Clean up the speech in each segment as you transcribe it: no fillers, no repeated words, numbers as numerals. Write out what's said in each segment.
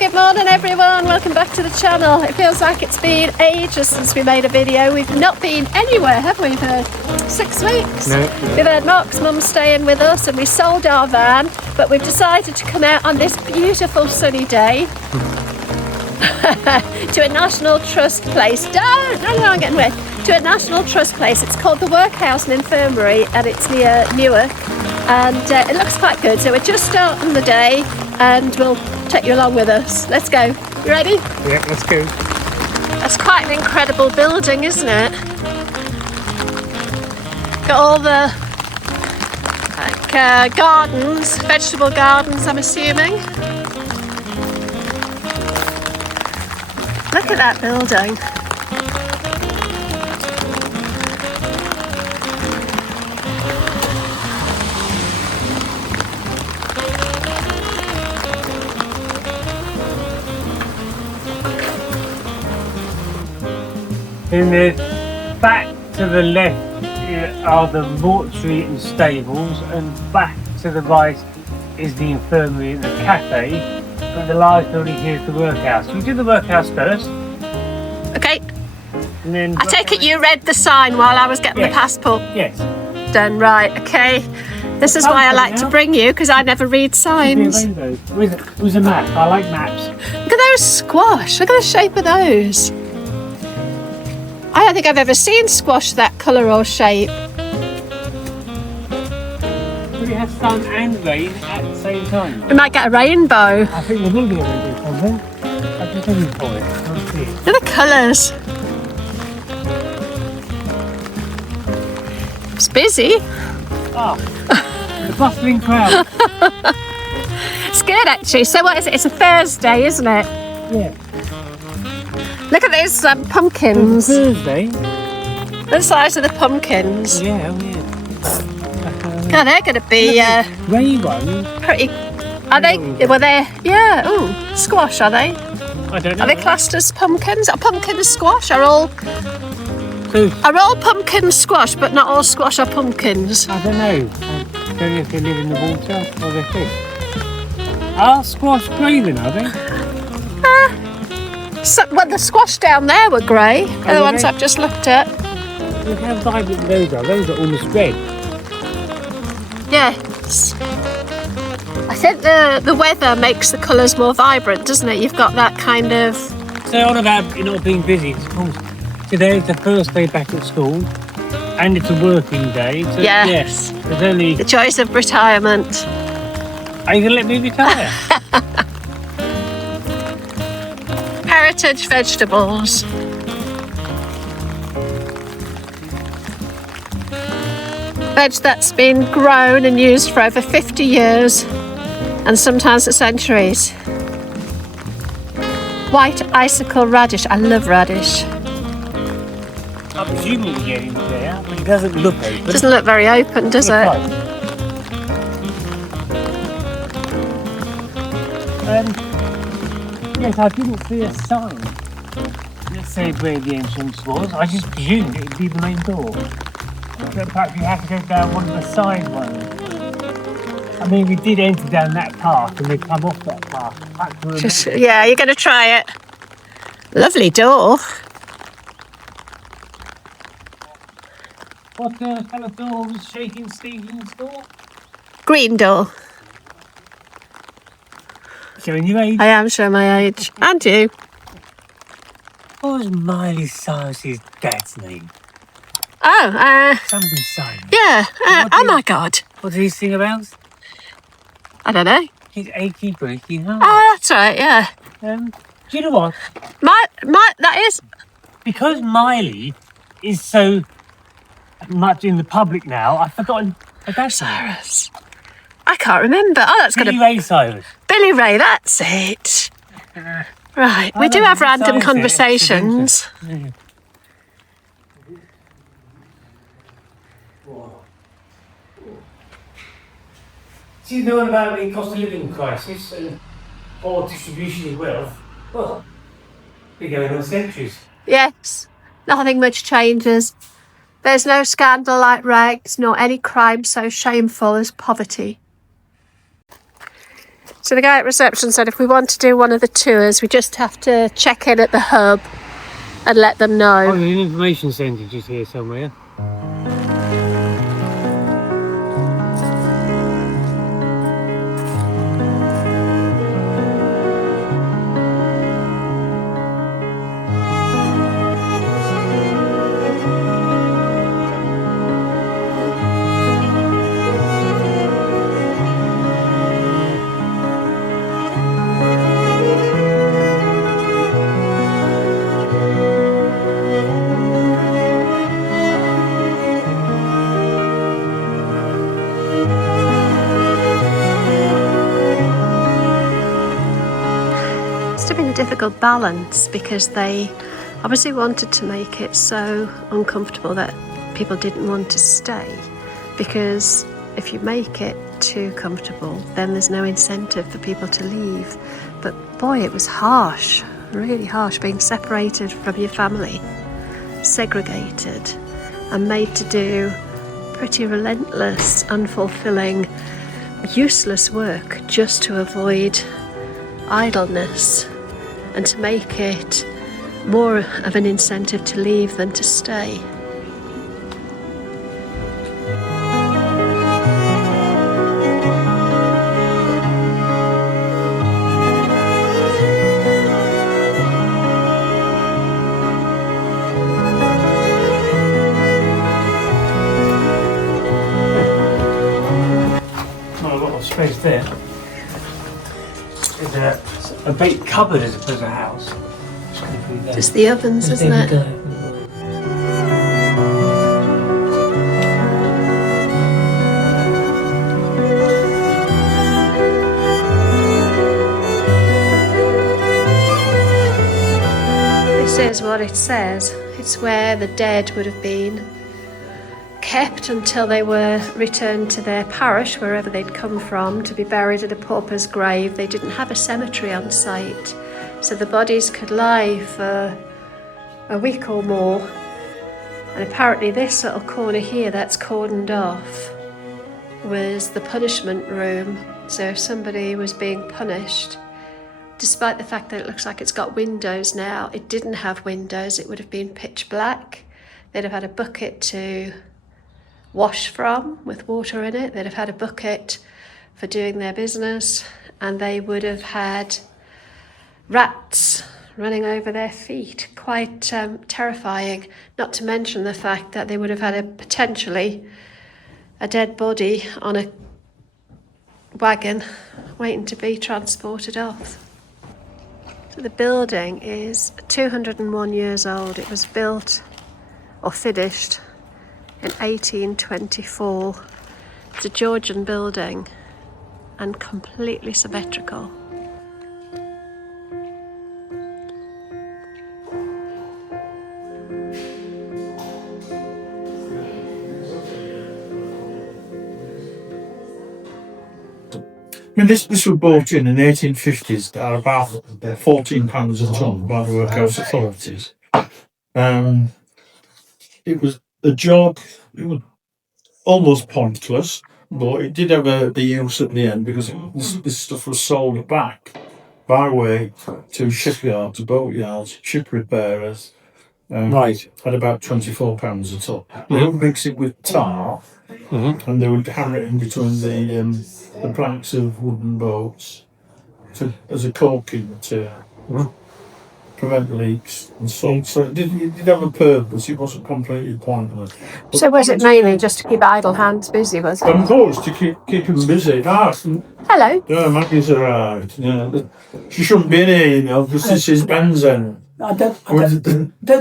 good morning everyone, welcome back to the channel. It feels like it's been ages since we made a video. We've not been anywhere, have we, for 6 weeks? No. We've had Mark's mum staying with us and we sold our van, but we've decided to come out on this beautiful sunny day to a National Trust place. No, I'm getting wet. To a National Trust place. It's called the Workhouse and Infirmary and it's near Newark, and it looks quite good. So we're just starting the day and we'll take you along with us. Let's go. You ready? Yeah, let's go. That's quite an incredible building, isn't it? Got all the gardens, vegetable gardens, I'm assuming. Look at that building. In the back to the left are the mortuary and stables, and back to the right is the infirmary and the cafe. But the large building here is the workhouse. We do the workhouse first. Okay. And then I take it you read the sign while I was getting the passport Yes. done, right? Okay. This is why I like to bring you, because I never read signs. With a map. I like maps. Look at those squash. Look at the shape of those. I don't think I've ever seen squash that colour or shape. We have sun and rain at the same time. We might get a rainbow. I think there will be a rainbow somewhere. I'm just looking for it. I can't see it. Look at the colours. It's busy. Oh, the bustling crowd. It's good actually. So what is it? It's a Thursday, isn't it? Yeah. Look at these pumpkins. Thursday. The size of the pumpkins. Yeah, oh yeah. Oh, they're going to be Grey ones. pretty. Are they? Well, they're yeah. Ooh, squash. Are they? I don't know. Are they classed as pumpkins? Are pumpkins squash? Are all pumpkins squash? But not all squash are pumpkins. I don't know. I don't know if they live in the water or they fish. Are squash grey then, are they? So, well, the squash down there were grey. They're the ones I've just looked at. Look how vibrant those are. Those are almost red. Yes. I think the weather makes the colours more vibrant, doesn't it? You've got that kind of... So on about you not being busy, of course, today's the first day back at school and it's a working day. So Yes. there's only... The joys of retirement. Are you going to let me retire? Heritage vegetables. Veg that's been grown and used for over 50 years and sometimes for centuries. White icicle radish. I love radish. I presume you're getting there, but it doesn't look open. It doesn't look very open, does it? Yes, I didn't see a sign that said where the entrance was. I just presumed it would be the main door. But perhaps you have to go down one of the side ones. I mean, we did enter down that path and we come off that path. Yeah, you're going to try it. Lovely door. What colour door was shaking Stephen's door? Green door. Showing your age. I am showing my age. And you. What was Miley Cyrus's dad's name? Oh, Something Cyrus. yeah. Oh my God. What did he sing about? I don't know. His achy breaky heart. Oh, that's right, yeah. Do you know what? That is... Because Miley is so much in the public now, I've forgotten her dad's name. Cyrus. I can't remember. Oh, that's Billy Ray Cyrus. Billy Ray, that's it. Right, we do have random conversations. Do you know about the cost of living crisis and or distribution of wealth? Well, been going on centuries. Yes, nothing much changes. There's no scandal like rags, nor any crime so shameful as poverty. So the guy at reception said if we want to do one of the tours, we just have to check in at the hub and let them know. Oh, the information centre just here somewhere. Difficult balance because they obviously wanted to make it so uncomfortable that people didn't want to stay, because if you make it too comfortable then there's no incentive for people to leave. But boy, it was harsh, really harsh, being separated from your family, segregated and made to do pretty relentless, unfulfilling, useless work just to avoid idleness and to make it more of an incentive to leave than to stay. Not a lot of space there. There's a big cupboard as opposed to a house. Just the ovens, isn't it? This is what it says. It's where the dead would have been kept until they were returned to their parish, wherever they'd come from, to be buried at a pauper's grave. They didn't have a cemetery on site, so the bodies could lie for a week or more. And apparently this little corner here that's cordoned off was the punishment room. So if somebody was being punished, despite the fact that it looks like it's got windows now, it didn't have windows. It would have been pitch black. They'd have had a bucket to wash from with water in it. They'd have had a bucket for doing their business, and they would have had rats running over their feet. Quite terrifying, not to mention the fact that they would have had potentially a dead body on a wagon waiting to be transported off. So the building is 201 years old. It was built or finished in 1824. It's a Georgian building and completely symmetrical. I mean, this was bought in the 1850s at about £14 a tonne by the Workhouse authorities. It was a job, it was almost pointless, but it did have a use at the end, because this stuff was sold back by way to shipyards, boatyards, ship repairers. Right. At about £24 a tonne. They would mix it with tar, and they would hammer it in between the planks of wooden boats as a caulking material. Prevent leaks and so on. So it did have a purpose. It wasn't completely pointless. So was it mainly just to keep idle hands busy, was it? Of course, to keep them busy. Hello. Yeah, Maggie's arrived. Yeah, she shouldn't be in here, you know, because this is Benzen. I don't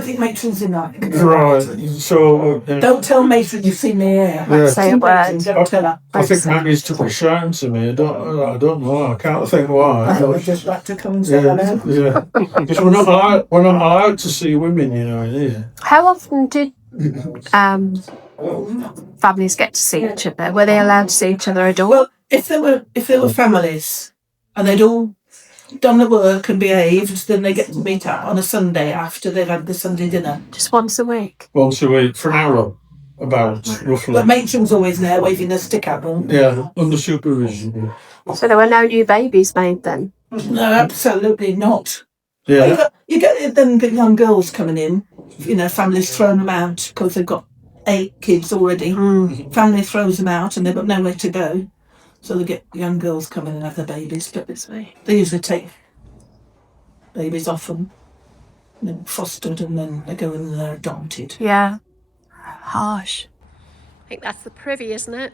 think Matron's in that. Right. So Don't tell Matron you've seen me here. Yeah. Say a word. Don't tell her. I think Maggie's took a shine to me. I don't know. I can't think why. I would just like to come and say hello. Yeah. Because we're not allowed to see women, you know, in here. How often did families get to see each other? Were they allowed to see each other at all? Well, if there were families and they'd all done the work and behaved, then they get to meet up on a Sunday after they've had the Sunday dinner. Just once a week? Once a week for an hour. about, roughly. But matron's always there waving her stick at them. Yeah, under supervision. So there were no new babies made then? No, absolutely not. Yeah. Well, you get them big young girls coming in, you know, families throwing them out because they've got 8 kids already. Family throws them out and they've got nowhere to go. So they get young girls coming and have their babies, but they usually take babies off them, and then fostered, and then they go and they're adopted. Yeah. Harsh. I think that's the privy, isn't it?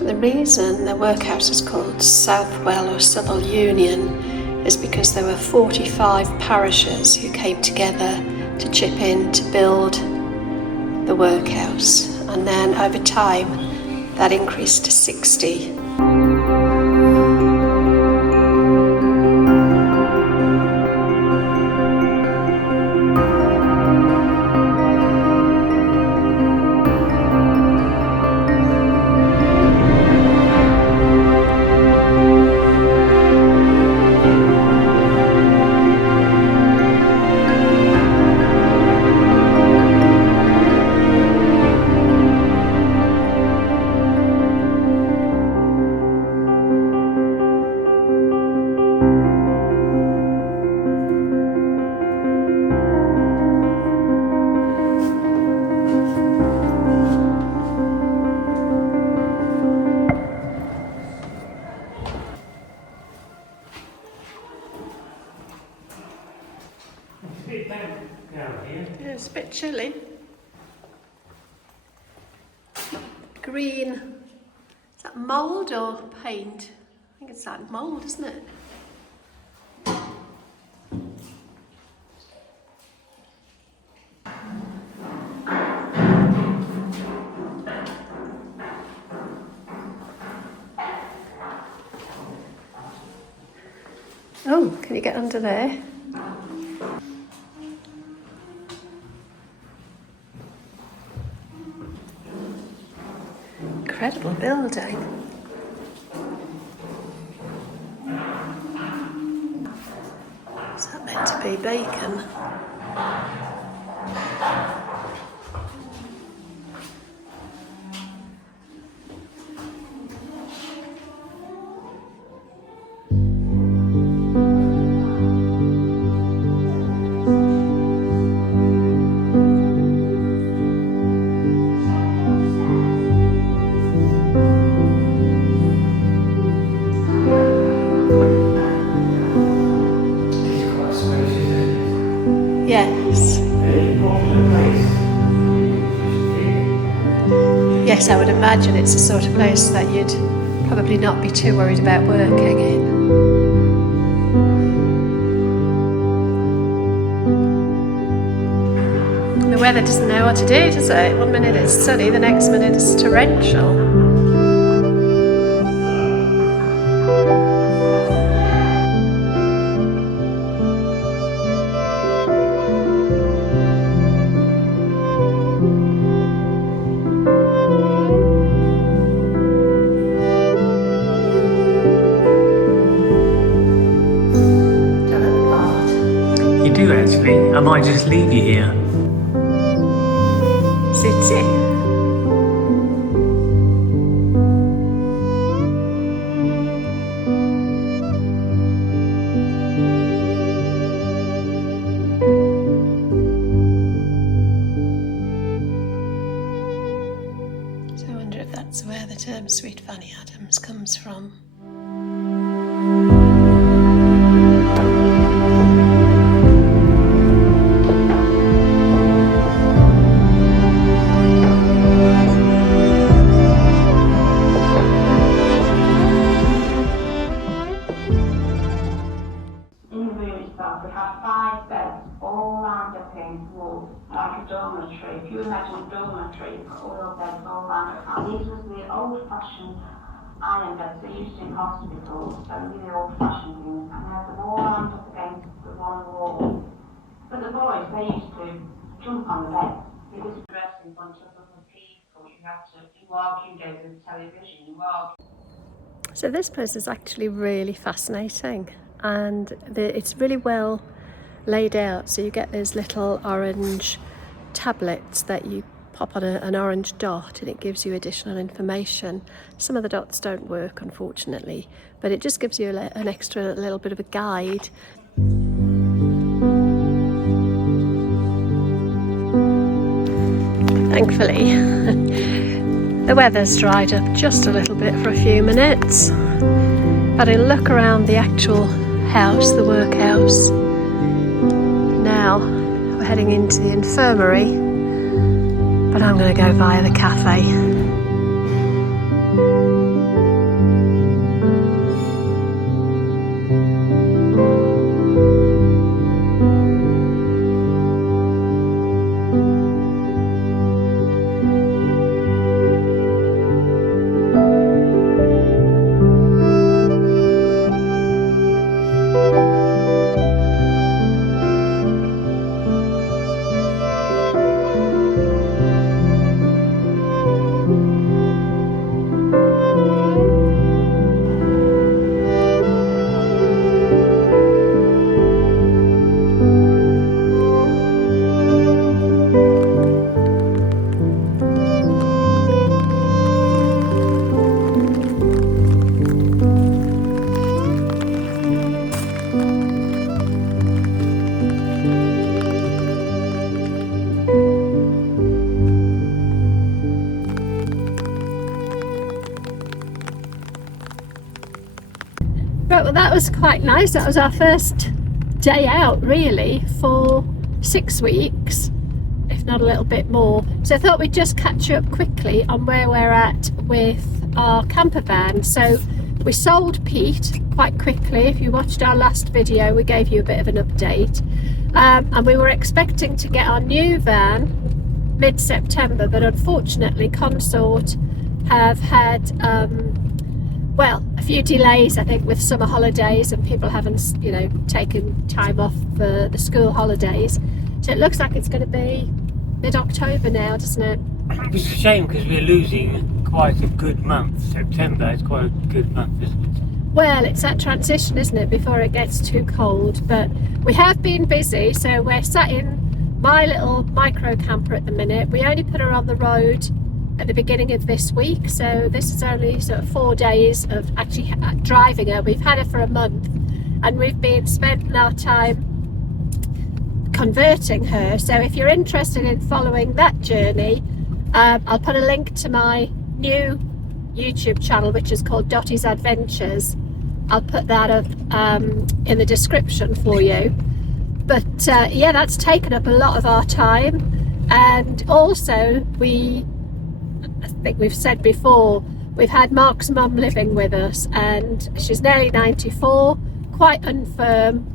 The reason the workhouse is called Southwell or Southwell Union is because there were 45 parishes who came together to chip in to build the workhouse, and then over time that increased to 60. Yeah, it's a bit chilly. Green. Is that mould or paint? I think it's that mould, isn't it? Oh, can you get under there? Incredible building. Is that meant to be bacon? Yes. Yes, I would imagine it's the sort of place that you'd probably not be too worried about working in. The weather doesn't know what to do, does it? One minute it's sunny, the next minute it's torrential. You do actually. I might just leave you here. Sit. So I wonder if that's where the that Sweet Fanny Adams comes from. We have 5 beds all lined up in wood, like a dormitory. If you imagine a dormitory, you've got all your beds all lined up. And these was the old-fashioned iron beds they used in hospitals, so really old-fashioned things. And they had them all lined up against the one wall. But the boys, they used to jump on the bed. It was dressed in front of other people. You had to walk, you go to the television, you walk. So this place is actually really fascinating, and it's really well laid out. So you get those little orange tablets that you pop on an orange dot, and it gives you additional information. Some of the dots don't work, unfortunately, but it just gives you an extra little bit of a guide. Thankfully the weather's dried up just a little bit for a few minutes. Had a look around the actual house, the workhouse. Now we're heading into the infirmary, but I'm going to go via the cafe. Right, well that was quite nice. That was our first day out really for 6 weeks, if not a little bit more. So I thought we'd just catch you up quickly on where we're at with our camper van. So we sold Pete quite quickly. If you watched our last video, we gave you a bit of an update. And we were expecting to get our new van mid-September, but unfortunately Consort have had well, a few delays, I think, with summer holidays, and people haven't, you know, taken time off for the school holidays. So it looks like it's going to be mid-October now, doesn't it? Which is a shame because we're losing quite a good month. September is quite a good month, isn't it? Well, it's that transition, isn't it, before it gets too cold. But we have been busy, so we're sat in my little micro camper at the minute. We only put her on the road at the beginning of this week, so this is only sort of 4 days of actually driving her. We've had her for a month, and we've been spending our time converting her. So if you're interested in following that journey, I'll put a link to my new YouTube channel, which is called Dottie's Adventures. I'll put that up in the description for you. But yeah, that's taken up a lot of our time, and also I think we've said before, we've had Mark's mum living with us, and she's nearly 94, quite infirm.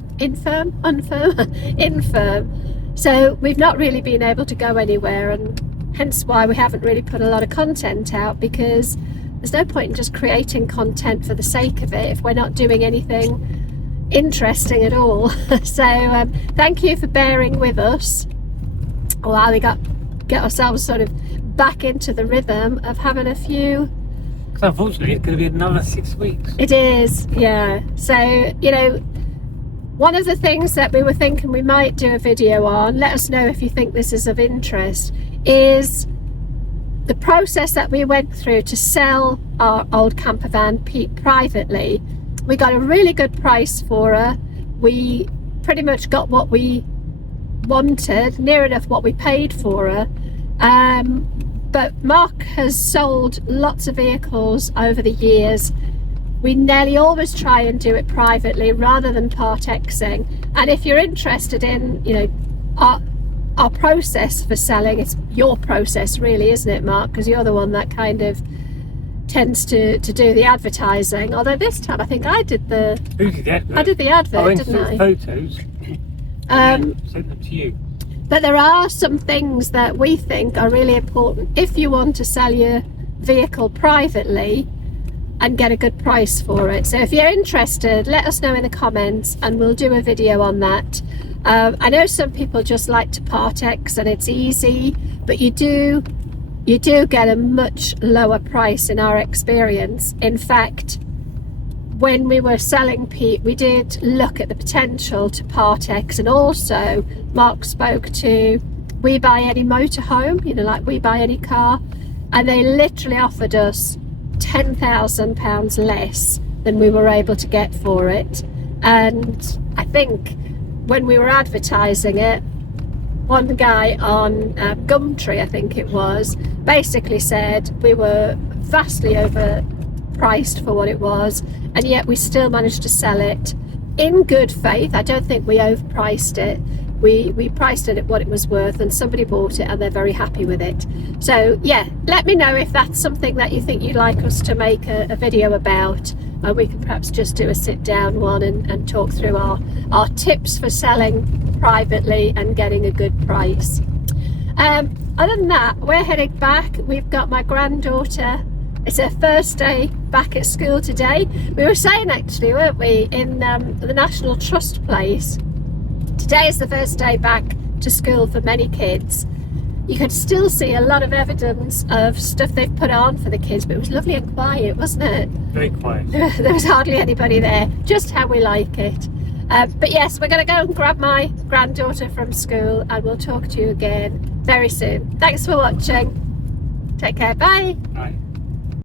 So we've not really been able to go anywhere, and hence why we haven't really put a lot of content out, because there's no point in just creating content for the sake of it if we're not doing anything interesting at all. So thank you for bearing with us while we get ourselves sort of back into the rhythm of having a few. Because unfortunately it's going to be another 6 weeks. It is, yeah. So, you know, one of the things that we were thinking we might do a video on, let us know if you think this is of interest, is the process that we went through to sell our old camper van privately. We got a really good price for her. We pretty much got what we wanted, near enough what we paid for her. But Mark has sold lots of vehicles over the years. We nearly always try and do it privately rather than part Xing. And if you're interested in, you know, our process for selling, it's your process really, isn't it, Mark? Because you're the one that kind of tends to do the advertising. Although this time I think I did the Who did the advert? I did the advert, I went didn't through I? photos. Sent them to you. But there are some things that we think are really important if you want to sell your vehicle privately and get a good price for it. So if you're interested, let us know in the comments and we'll do a video on that. I know some people just like to part X and it's easy, but you do get a much lower price in our experience. In fact, when we were selling Pete, we did look at the potential to part X, and also Mark spoke to We Buy Any Motorhome, you know, like We Buy Any Car, and they literally offered us £10,000 less than we were able to get for it. And I think when we were advertising it, one guy on Gumtree, I think it was, basically said we were vastly overpriced for what it was, and yet we still managed to sell it in good faith. I don't think we overpriced it. We priced it at what it was worth, and somebody bought it and they're very happy with it. So yeah, let me know if that's something that you think you'd like us to make a video about, and we can perhaps just do a sit down one and talk through our tips for selling privately and getting a good price. Other than that, we're heading back. We've got my granddaughter. It's her first day back at school today. We were saying actually, weren't we, in the National Trust place, today is the first day back to school for many kids. You could still see a lot of evidence of stuff they've put on for the kids, but it was lovely and quiet, wasn't it? Very quiet. There was hardly anybody there, just how we like it. But yes, we're going to go and grab my granddaughter from school, and we'll talk to you again very soon. Thanks for watching. Take care. Bye. Bye.